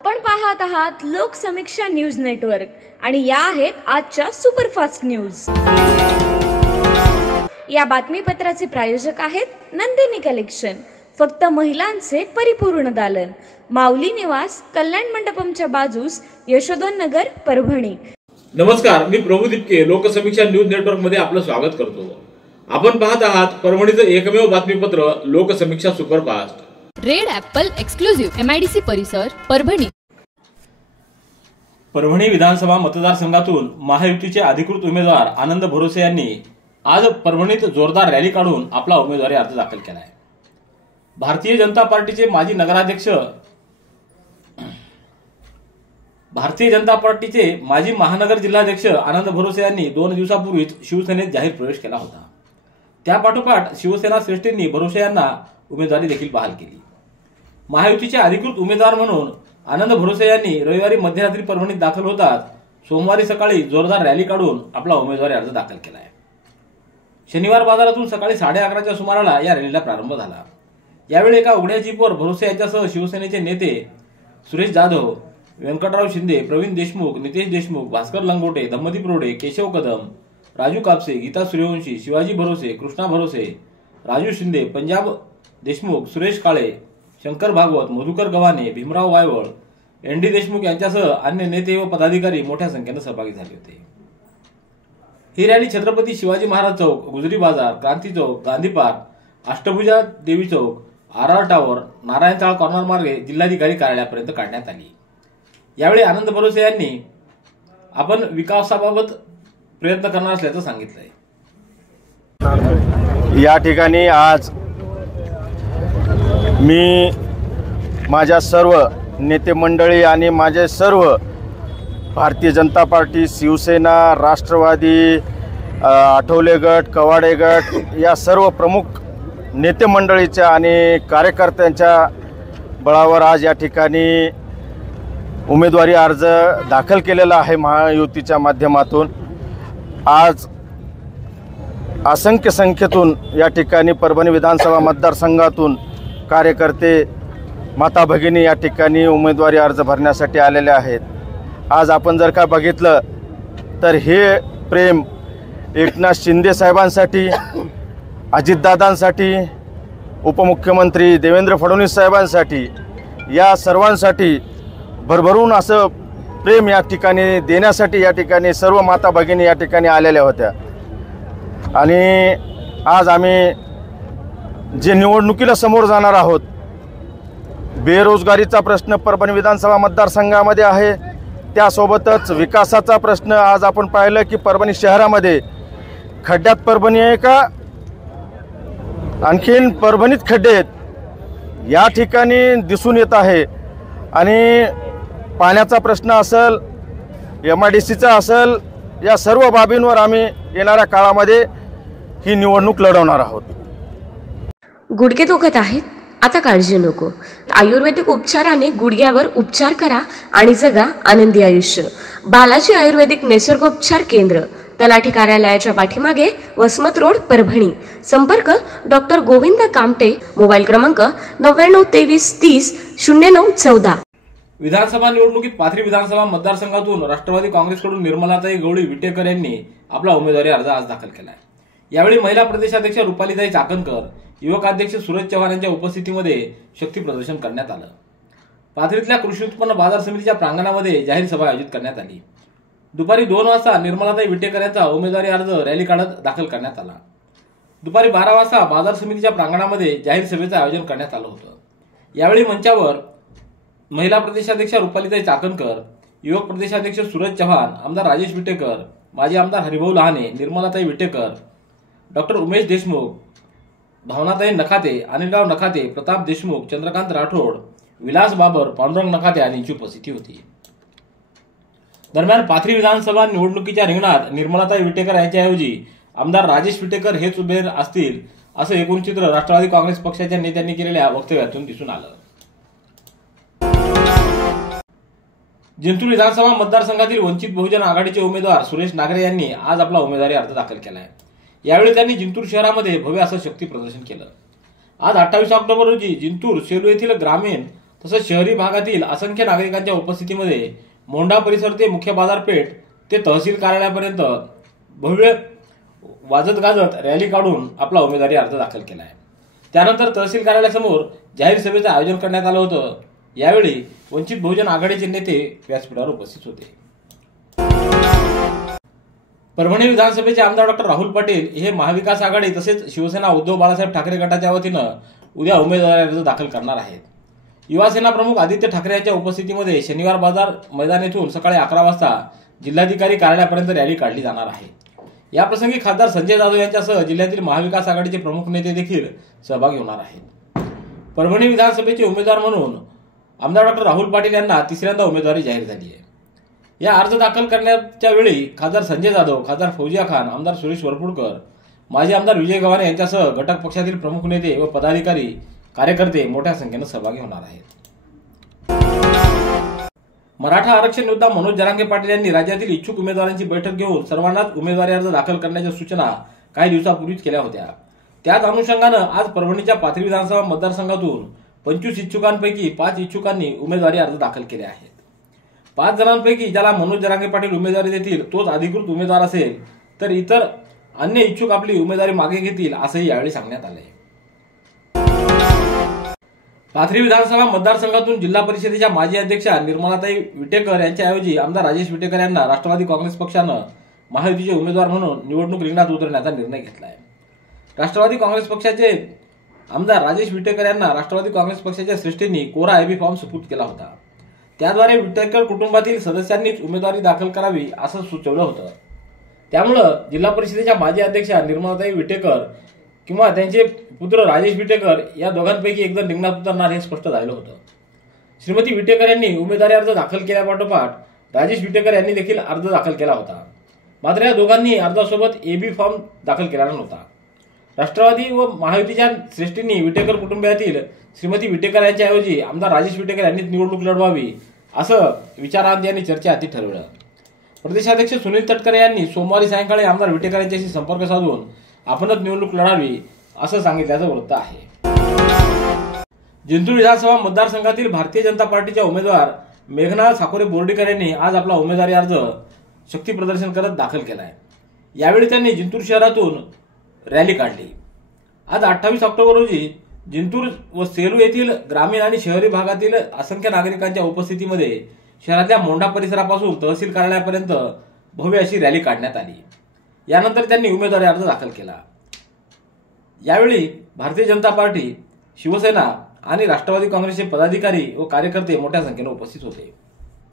आपण पाहत आहात लोकसमीक्षा न्यूज नेटवर्क आणि या आहेत आजच्या सुपरफास्ट न्यूज। या बातमीपत्राचे प्रायोजक आहेत नंदिनी कलेक्शन, फक्त महिलांचे परिपूर्ण दालन, माऊली निवास, कल्याण मंडपमच्या बाजूस, यशोधन नगर, परभणी। नमस्कार, मी प्रभू दिपके लोकसमीक्षा न्यूज नेटवर्क मध्ये आपलं स्वागत करतो। आपण पाहत आहात परभणीचं एकमेव बातमीपत्र Loksamiksha superfast. Red Apple exclusive MIDC परिसर, परभणी। परभणी विधानसभा मतदारसंघातून महायुतीचे अधिकृत उमेदवार आनंद भरोसे यांनी आज परभणीत जोरदार रॅली काढून आपला उमेदवारी अर्ज दाखल केला आहे। भारतीय जनता पार्टीचे माजी महानगर जिल्हाध्यक्ष आनंद भरोसे यांनी 2 दिवसापूर्वीच शिवसेनेत जाहीर प्रवेश केला होता। त्यापाठोपाठ शिवसेना श्रेष्ठींनी भरोसे यांना उमेदवारी देखील बहाल केली। महायुतीचे अधिकृत उमेदवार म्हणून आनंद भरोसे यांनी रविवारी मध्यरात्री परभणीत दाखल होताच सोमवारी सकाळी जोरदार रॅली काढून आपला उमेदवारी अर्ज दाखल केला आहे। शनिवार बाजारातून सकाळी 11:30च्या सुमाराला या रॅलीला प्रारंभ झाला। यावेळी एका उघड्या जीपवर भरोसे यांच्यासह शिवसेनेचे नेते सुरेश जाधव, व्यंकटराव शिंदे, प्रवीण देशमुख, नितेश देशमुख, भास्कर लंगोटे, दम्मदीप रोडे, केशव कदम, राजू कापसे, गीता सूर्यवंशी, शिवाजी भरोसे, कृष्णा भरोसे, राजू शिंदे, पंजाब देशमुख, सुरेश काळे, शंकर भागवत, मधुकर गव्हाणे, भीमराव वायवळ, ND देशमुख यांच्यासह अन्य नेते व पदाधिकारी मोठ्या संख्येने सहभागी झाले होते। ही रॅली छत्रपती शिवाजी महाराज चौक, गुजरी बाजार, क्रांती चौक, गांधी पार्क, अष्टभुजा देवी चौक, RR टावर, नारायण चाळ कॉर्नर मार्गे जिल्हाधिकारी कार्यालयापर्यंत काढण्यात आली। यावेळी आनंद भरोसे यांनी आपण विकासाबाबत प्रयत्न करणार असल्याचं सांगितलंय। या ठिकाणी आज मी माझ्या सर्व नेते मंडळी आणि माझे सर्व भारतीय जनता पार्टी, शिवसेना, राष्ट्रवादी, आठवले गट, कवाडे गट या सर्व प्रमुख नेते मंडळीच्या आणि कार्यकर्त्यांच्या बळावर आज या ठिकाणी उमेदवारी अर्ज दाखल केलेला आहे। महायुतीच्या माध्यमातून आज असंख्य संख्येतून या ठिकाणी परभणी विधानसभा मतदारसंघातून कार्यकर्ते, माता भगिनी या ठिकाणी उमेदवारी अर्ज भरण्यासाठी आलेले आहेत। आज आपण जर का बघितलं तर हे प्रेम एकनाथ शिंदे साहेबांसाठी, अजितदादांसाठी, उपमुख्यमंत्री देवेंद्र फडणवीस साहेबांसाठी, या सर्वांसाठी भरभरून असं प्रेम या ठिकाणी देण्यासाठी या ठिकाणी सर्व माता भगिनी या ठिकाणी आलेल्या होत्या। आणि आज आम्ही जे निवडणुकीला समोर जाणार आहोत, बेरोजगारीचा प्रश्न परभणी विधानसभा मतदारसंघामध्ये आहे, त्यासोबतच विकासाचा प्रश्न आज आपण पाहिलं की परभणी शहरामध्ये खड्ड्यात परभणी आहे का आणखीन परभणीत खड्डे आहेत या ठिकाणी दिसून येत आहे। आणि पाण्याचा प्रश्न असेल, MIDCचा असेल, या सर्व बाबींवर आम्ही येणाऱ्या काळामध्ये ही निवडणूक लढवणार आहोत। गुडघे दुखत आहेत, आता काळजी नको। आयुर्वेदिक उपचाराने गुडघ्यावर उपचार करा आणि जगा आनंदी आयुष्य। बालाजी आयुर्वेदिक निसर्गोपचार केंद्र, तलाठी कार्यालयाच्या पाठीमागे, वसमत रोड, परभणी। संपर्क डॉक्टर गोविंद कामटे, मोबाईल क्रमांक 9923300914। विधानसभा निवडणुकीत पाथरी विधानसभा मतदारसंघातून राष्ट्रवादी काँग्रेसकडून निर्मलाताई गवळी विटेकर यांनी आपला उमेदवारी अर्ज आज दाखल केला आहे। यावेळी महिला प्रदेशाध्यक्ष रुपालीताई चाकणकर, युवक अध्यक्ष सूरज चव्हाण यांच्या उपस्थितीमध्ये शक्ती प्रदर्शन करण्यात आलं। पाथरीतल्या कृषी उत्पन्न बाजार समितीच्या प्रांगणामध्ये जाहीर सभा आयोजित करण्यात आली। दुपारी 2 वाजता निर्मलाताई विटेकर यांचा उमेदवारी अर्ज रॅली काढत दाखल करण्यात आला। दुपारी 12 वाजता बाजार समितीच्या प्रांगणामध्ये जाहीर सभेचं आयोजन करण्यात आलं होतं। यावेळी मंचावर महिला प्रदेशाध्यक्ष रुपालीताई चाकणकर, युवक प्रदेशाध्यक्ष सूरज चव्हाण, आमदार राजेश विटेकर, माजी आमदार हरिभाऊ लहाने, निर्मलाताई विटेकर, डॉक्टर उमेश देशमुख, भावनाताई नखाते, अनिलराव नखाते, प्रताप देशमुख, चंद्रकांत राठोड, विलास बाबर, पांडुरंग नखाते यांची उपस्थिती होती। दरम्यान पाथरी विधानसभा निवडणुकीच्या रिंगणात निर्मलाताई विटेकर यांच्याऐवजी आमदार राजेश विटेकर हेच उभे असतील असं एकूण चित्र राष्ट्रवादी काँग्रेस पक्षाच्या नेत्यांनी केलेल्या वक्तव्यातून दिसून आलं। जिंतूर विधानसभा मतदारसंघातील वंचित बहुजन आघाडीचे उमेदवार सुरेश नागरे यांनी आज आपला उमेदवारी अर्ज दाखल केला आहे। यावेळी त्यांनी जिंतूर शहरामध्ये भव्य असं शक्ती प्रदर्शन केलं। आज 28 ऑक्टोबर रोजी जिंतूर, सेलू येथील ग्रामीण तसंच शहरी भागातील असंख्य नागरिकांच्या उपस्थितीमध्ये मोंढा परिसर ते मुख्य बाजारपेठ ते तहसील कार्यालयापर्यंत भव्य वाजत गाजत रॅली काढून आपला उमेदवारी अर्ज दाखल केला आहे। त्यानंतर तहसील कार्यालयासमोर जाहीर सभेचं आयोजन करण्यात आलं होतं। यावेळी वंचित बहुजन आघाडीचे नेते व्यासपीठावर उपस्थित होते। परभणी विधानसभेचे आमदार डॉक्टर राहुल पाटील हे महाविकास आघाडी तसेच शिवसेना उद्धव बाळासाहेब ठाकरे गटाच्या वतीनं उद्या उमेदवारी अर्ज दाखल करणार आहेत। युवासेना प्रमुख आदित्य ठाकरे यांच्या उपस्थितीमध्ये शनिवार बाजार मैदान येथून सकाळी 11 वाजता जिल्हाधिकारी कार्यालयापर्यंत रॅली काढली जाणार आहे। याप्रसंगी खासदार संजय जाधव यांच्यासह जिल्ह्यातील महाविकास आघाडीचे प्रमुख नेते देखील सहभागी होणार आहेत। परभणी विधानसभेचे उमेदवार म्हणून आमदार डॉक्टर राहुल पाटील यांना तिसऱ्यांदा उमेदवारी जाहीर झाली आहे। या अर्ज दाखल करण्याच्या वेळी खासदार संजय जाधव, खासदार फौजिया खान, आमदार सुरेश वरपुडकर, माजी आमदार विजय गव्हाणे यांच्यासह घटक पक्षातील प्रमुख नेते व पदाधिकारी कार्यकर्ते मोठ्या संख्येने सहभागी होणार आहेत। मराठा आरक्षण योद्धा मनोज जरांगे पाटील यांनी राज्यातील इच्छुक उमेदवारांची बैठक घेऊन सर्वांनाच उमेदवारी अर्ज दाखल करण्याच्या सूचना काही दिवसापूर्वीच केल्या होत्या। त्याच अनुषंगानं आज परभणीच्या पाथरी विधानसभा मतदारसंघातून 25 इच्छुकांपैकी 5 इच्छुकांनी उमेदवारी अर्ज दाखल केले आहेत। 5 जणांपैकी ज्याला मनोज जरांगे पाटील उमेदवारी देतील तोच अधिकृत उमेदवार असेल, तर इतर अन्य इच्छुक आपली उमेदवारी मागे घेतील असंही यावेळी सांगण्यात आले। पाथरी विधानसभा मतदारसंघातून जिल्हा परिषदेच्या माजी अध्यक्षा निर्मलाताई विटेकर यांच्याऐवजी आमदार राजेश विटेकर यांना राष्ट्रवादी काँग्रेस पक्षानं महायुतीचे उमेदवार म्हणून निवडणूक रिंगणात उतरण्याचा निर्णय घेतला आहे। राष्ट्रवादी काँग्रेस पक्षाचे आमदार राजेश विटेकर यांना राष्ट्रवादी काँग्रेस पक्षाच्या श्रेष्ठींनी कोरा आयबी फॉर्म सुपूर्द केला होता। त्याद्वारे विटेकर कुटुंबातील सदस्यांनीच उमेदवारी दाखल करावी असं सुचवलं होतं। त्यामुळे जिल्हा परिषदेच्या माजी अध्यक्षा निर्मलाताई विटेकर किंवा त्यांचे पुत्र राजेश विटेकर या दोघांपैकी एकजण रिंगणात उतरणार हे स्पष्ट झालं होतं। श्रीमती विटेकर यांनी उमेदवारी अर्ज दाखल केल्यापाठोपाठ राजेश विटेकर यांनी देखील अर्ज दाखल केला होता। मात्र या दोघांनी अर्जासोबत एबी फॉर्म दाखल केला नव्हता। राष्ट्रवादी व महायुतीच्या श्रेष्ठींनी विटेकर कुटुंबातील श्रीमती विटेकर यांच्याऐवजी आमदार राजेश विटेकर यांनीच निवडणूक लढवावी असं विचारांती आणि चर्चेअंती ठरवलं। प्रदेशाध्यक्ष सुनील तटकरे यांनी सोमवारी सायंकाळी आमदार विटेकर यांच्याशी संपर्क साधून आपणच निवडणूक लढावी असं सांगितल्याचं वृत्त आहे। जिंतूर विधानसभा मतदारसंघातील भारतीय जनता पार्टीच्या उमेदवार मेघना साकोरे बोर्डीकर यांनी आज आपला उमेदवारी अर्ज शक्ती प्रदर्शन करत दाखल केलाय। यावेळी त्यांनी जिंतूर शहरातून रॅली काढली। आज 28 ऑक्टोबर रोजी जिंतूर व सेलू येथील ग्रामीण आणि शहरी भागातील असंख्य नागरिकांच्या उपस्थितीमध्ये शहरातल्या मोंढा परिसरापासून तहसील कार्यालयापर्यंत भव्य अशी रॅली काढण्यात आली। यानंतर त्यांनी उमेदवारी अर्ज दाखल केला। यावेळी भारतीय जनता पार्टी, शिवसेना आणि राष्ट्रवादी काँग्रेसचे पदाधिकारी व कार्यकर्ते मोठ्या संख्येने उपस्थित होते।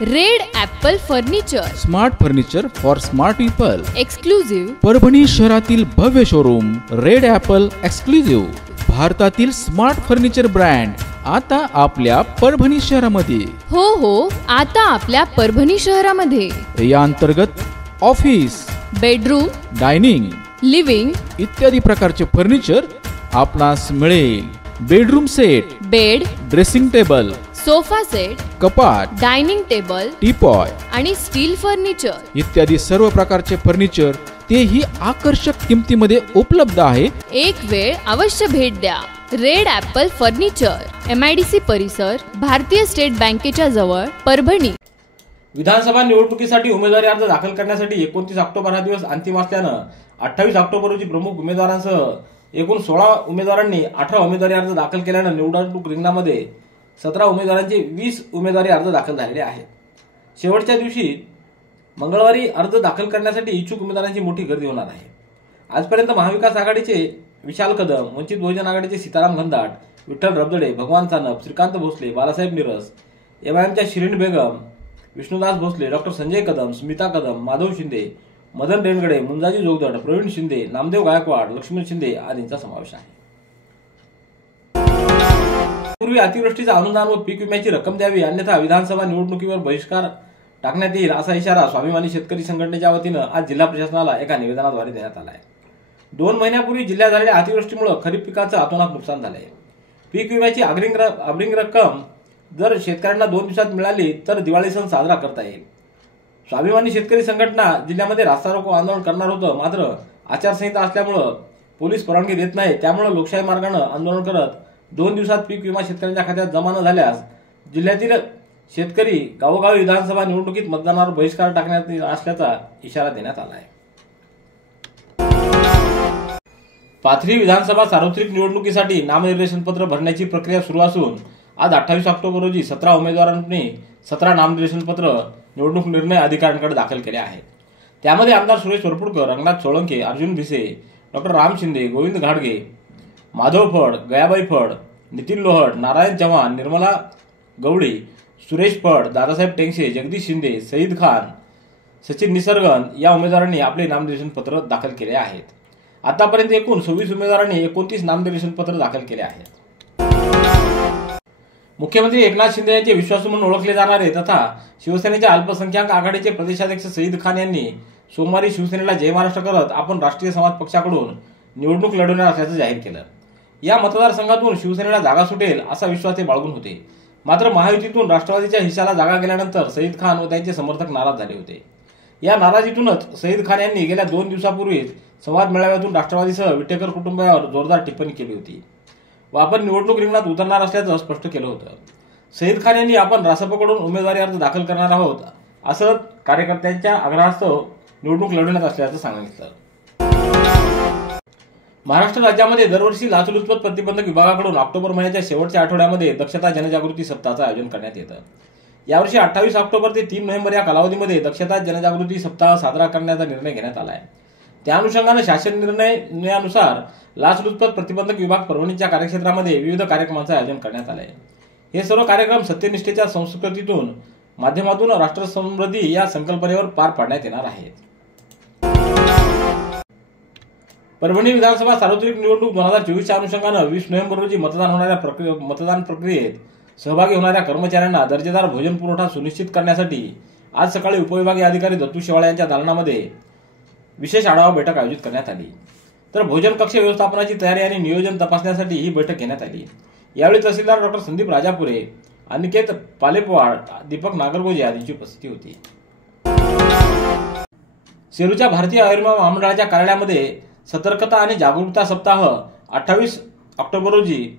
Red Apple furniture, smart furniture for smart people, exclusive Parbhani शहरातील भव्य शोरूम रेड ॲपल एक्सक्लुझिव्ह, भारतातील स्मार्ट फर्निचर ब्रँड आता आपल्या परभणी शहरामध्ये। हो, आता आपल्या परभणी शहरामध्ये। या अंतर्गत ऑफिस, बेडरूम, डायनिंग, लिव्हिंग इत्यादी प्रकारचे फर्निचर आपणास मिळेल। Bedroom set, bed, dressing table, sofa set, कपाट, डायनिंग टेबल, टीपॉय आणि स्टील फर्निचर इत्यादी सर्व प्रकारचे फर्निचर तेही आकर्षक किमतीमध्ये उपलब्ध आहे। एक वेळ अवश्य भेट द्या। रेड ॲपल फर्निचर, MIDC परिसर, भारतीय स्टेट बँकेच्या जवळ, परभणी। विधानसभा निवडणुकीसाठी उमेदवारी अर्ज दाखल करण्यासाठी 29 ऑक्टोबर हा दिवस अंतिम असल्यानं 28 ऑक्टोबर रोजी प्रमुख उमेदवारांसह एकूण 16 उमेदवारांनी 18 उमेदवारी अर्ज दाखल केल्यानं निवडणूक रिंगणामध्ये 17 उमेदवारांचे 20 उमेदवारी अर्ज दाखल झालेले आहेत। शेवटच्या दिवशी मंगळवारी अर्ज दाखल करण्यासाठी इच्छुक उमेदवारांची मोठी गर्दी होणार आहे। आजपर्यंत महाविकास आघाडीचे विशाल कदम, वंचित बहुजन आघाडीचे सीताराम घनदाट, विठ्ठल रबदडे, भगवान सानप, श्रीकांत भोसले, बाळासाहेब निरस, MIMच्या शिरीन बेगम, विष्णुदास भोसले, डॉक्टर संजय कदम, स्मिता कदम, माधव शिंदे, मदन रेनगडे, मुंजाजी जोगदड, प्रवीण शिंदे, नामदेव गायकवाड, लक्ष्मण शिंदे आदींचा समावेश आहे। पूर्वी अतिवृष्टीचा अनुदान व पीक विम्याची रक्कम द्यावी, अन्यथा विधानसभा निवडणुकीवर बहिष्कार टाकण्यात येईल असा इशारा स्वाभिमानी शेतकरी संघटनेच्या वतीनं आज जिल्हा प्रशासनाला एका निवेदनाद्वारे देण्यात आला आहे। 2 महिन्यापूर्वी जिल्ह्यात झालेल्या अतिवृष्टीमुळे खरीप पिकाचं अतोनात नुकसान झालंय। पीक विम्याची अग्रिम रक्कम जर शेतकऱ्यांना 2 दिवसात मिळाली तर दिवाळी सण साजरा करता येईल। स्वाभिमानी शेतकरी संघटना जिल्ह्यामध्ये रास्ता रोको आंदोलन करणार होतं, मात्र आचारसंहिता असल्यामुळे पोलीस परवानगी देत नाही। त्यामुळे लोकशाही मार्गाने आंदोलन करत 2 दिवसात पीक विमा शेतकऱ्यांच्या खात्यात जमा न झाल्यास जिल्ह्यातील शेतकरी गावोगावी विधानसभा निवडणुकीत मतदानावर बहिष्कार टाकण्यात येईल असल्याचा इशारा देण्यात आला आहे. पाथरी विधानसभा सार्वत्रिक निवडणुकीसाठी नामनिर्देशन पत्र भरण्याची प्रक्रिया सुरू असून आज 28 ऑक्टोबर रोजी 17 उमेदवारांनी 17 नामनिर्देशन पत्र निवडणूक निर्णय अधिकाऱ्यांकडे दाखल केले आहेत. त्यामध्ये आमदार सुरेश वरपुडकर, रंगनाथ सोळंके, अर्जुन भिसे, डॉक्टर राम शिंदे, गोविंद घाडगे, माधव फड, गयाबाई फड, नितीन लोहड, नारायण चव्हाण, निर्मला गवळी, सुरेश फड, दादासाहेब टेंगसे, जगदीश शिंदे, सईद खान, सचिन निसर्गन या उमेदवारांनी आपले नामनिर्देशन पत्र दाखल केले आहेत. आतापर्यंत एकूण 26 उमेदवारांनी 29 नामनिर्देशन पत्र दाखल केले आहेत. मुख्यमंत्री एकनाथ शिंदे यांचे विश्वासू म्हणून ओळखले जाणारे तथा शिवसेनेच्या अल्पसंख्याक आघाडीचे प्रदेशाध्यक्ष सईद खान यांनी सोमवारी शिवसेनेला जय महाराष्ट्र करत आपण राष्ट्रीय समाज पक्षाकडून निवडणूक लढवणार असल्याचं जाहीर केलं. या मतदारसंघातून शिवसेनेला जागा सुटेल असा विश्वास ते बाळगून होते. मात्र महायुतीतून राष्ट्रवादीच्या हिश्श्याला जागा गेल्यानंतर सईद खान व त्यांचे समर्थक नाराज झाले होते. या नाराजीतूनच सईद खान यांनी गेल्या 2 दिवसापूर्वीच संवाद मेळाव्यातून राष्ट्रवादीसह विटेकर कुटुंबावर जोरदार टिप्पणी केली होती व आपण निवडणूक रिंगणात उतरणार असल्याचं स्पष्ट केलं होतं. सईद खान यांनी आपण रासपकडून उमेदवारी अर्ज दाखल करणार आहोत असं कार्यकर्त्यांच्या आग्रहास्तव निवडणूक लढवण्यात असल्याचं सांगितलं. महाराष्ट्र राज्यामध्ये दरवर्षी लाचलुचपत प्रतिबंधक विभागाकडून ऑक्टोबर महिन्याच्या शेवटच्या आठवड्यामध्ये दक्षता जनजागृती सप्ताहाचं आयोजन करण्यात येतं. यावर्षी 28 ऑक्टोबर ते 3 नोव्हेंबर या कालावधीमध्ये दक्षता जनजागृती सप्ताह साजरा करण्याचा निर्णय घेण्यात आला आहे. त्या अनुषंगाने शासन निर्णयानुसार लाचलुचपत प्रतिबंधक विभाग परभणीच्या कार्यक्षेत्रामध्ये विविध कार्यक्रमांचं आयोजन करण्यात आलं आहे. हे सर्व कार्यक्रम सत्यनिष्ठेच्या संस्कृतीतून माध्यमातून राष्ट्र समृद्धी या संकल्पनेवर पार पाडण्यात येणार आहेत. परभणी विधानसभा सार्वत्रिक निवडणूक 2024च्या अनुषंगानं 20 नोव्हेंबर रोजी मतदान प्रक्रियेत सहभागी होणाऱ्या कर्मचाऱ्यांना दर्जेदार भोजन पुरवठा सुनिश्चित करण्यासाठी आज सकाळी उपविभागीय अधिकारी दत्तू शेवाळे यांच्या दालनामध्ये विशेष आढावा बैठक आयोजित करण्यात आली. तर भोजन कक्ष व्यवस्थापनाची तयारी आणि नियोजन तपासण्यासाठी ही बैठक घेण्यात आली. यावेळी तहसीलदार डॉक्टर संदीप राजापुरे, अनिकेत पालेपवाड, दीपक नागरगोजे आदींची उपस्थिती होती. सेलूच्या भारतीय आयुर्विमा महामंडळाच्या कार्यालयामध्ये सतर्कता आणि जागरूकता सप्ताह 28 ऑक्टोबर रोजी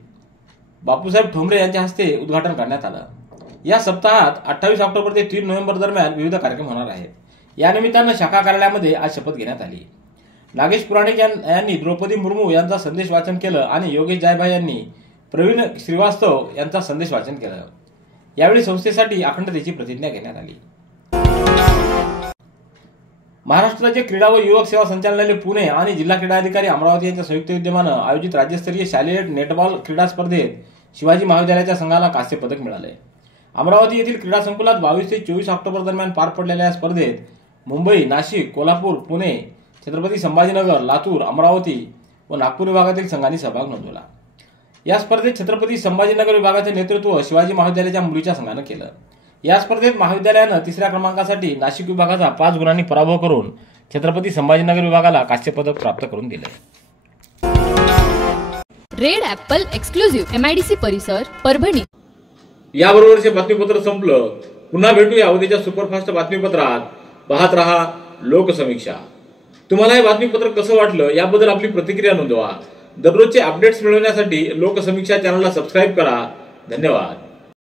बापूसाहेब ठोंबरे यांच्या हस्ते उद्घाटन करण्यात आलं. या सप्ताहात 28 ऑक्टोबर ते 3 नोव्हेंबर दरम्यान विविध कार्यक्रम होणार आहेत. या निमित्तानं शाखा कार्यालयामध्ये आज शपथ घेण्यात आली. नागेश पुराणिक यांनी द्रौपदी मुर्मू यांचा संदेश वाचन केलं आणि योगेश जायभाई यांनी प्रवीण श्रीवास्तव यांचा संदेश वाचन केलं. यावेळी संस्थेसाठी अखंडतेची प्रतिज्ञा घेण्यात आली. महाराष्ट्र राज्य क्रीडा व युवक सेवा संचालनालय पुणे आणि जिल्हा क्रीडा अधिकारी अमरावती यांच्या संयुक्त विद्यमानं आयोजित राज्यस्तरीय शालेय नेटबॉल क्रीडा स्पर्धेत शिवाजी महाविद्यालयाच्या संघाला कांस्य पदक मिळाले. अमरावती येथील क्रीडा संकुलात 22 ते 24 ऑक्टोबर दरम्यान पार पडलेल्या या स्पर्धेत मुंबई, नाशिक, कोल्हापूर, पुणे, छत्रपती संभाजीनगर, लातूर, अमरावती व नागपूर विभागातील संघांनी सहभाग नोंदवला. या स्पर्धेत छत्रपती संभाजीनगर विभागाचे नेतृत्व शिवाजी महाविद्यालयाच्या मुलीच्या संघानं केलं. या स्पर्धेत महाविद्यालयानं 3ऱ्या क्रमांकासाठी नाशिक विभागाचा 5 गुणांनी पराभव करून छत्रपती संभाजीनगर विभागाला कांस्य पदक प्राप्त करून दिले. रेड ॲपल एक्सक्लुझिव्ह MIDC परिसर परभणी. याबरोबरचे बातमीपत्र संपलं. पुन्हा भेटूया उद्याच्या सुपरफास्ट बातमीपत्रात. पाहत रहा लोकसमीक्षा. तुम्हाला हे बातमीपत्र कसं वाटलं याबद्दल आपली प्रतिक्रिया नोंदवा. दररोजचे अपडेट्स मिळवण्यासाठी लोकसमीक्षा चॅनलला सबस्क्राईब करा. धन्यवाद.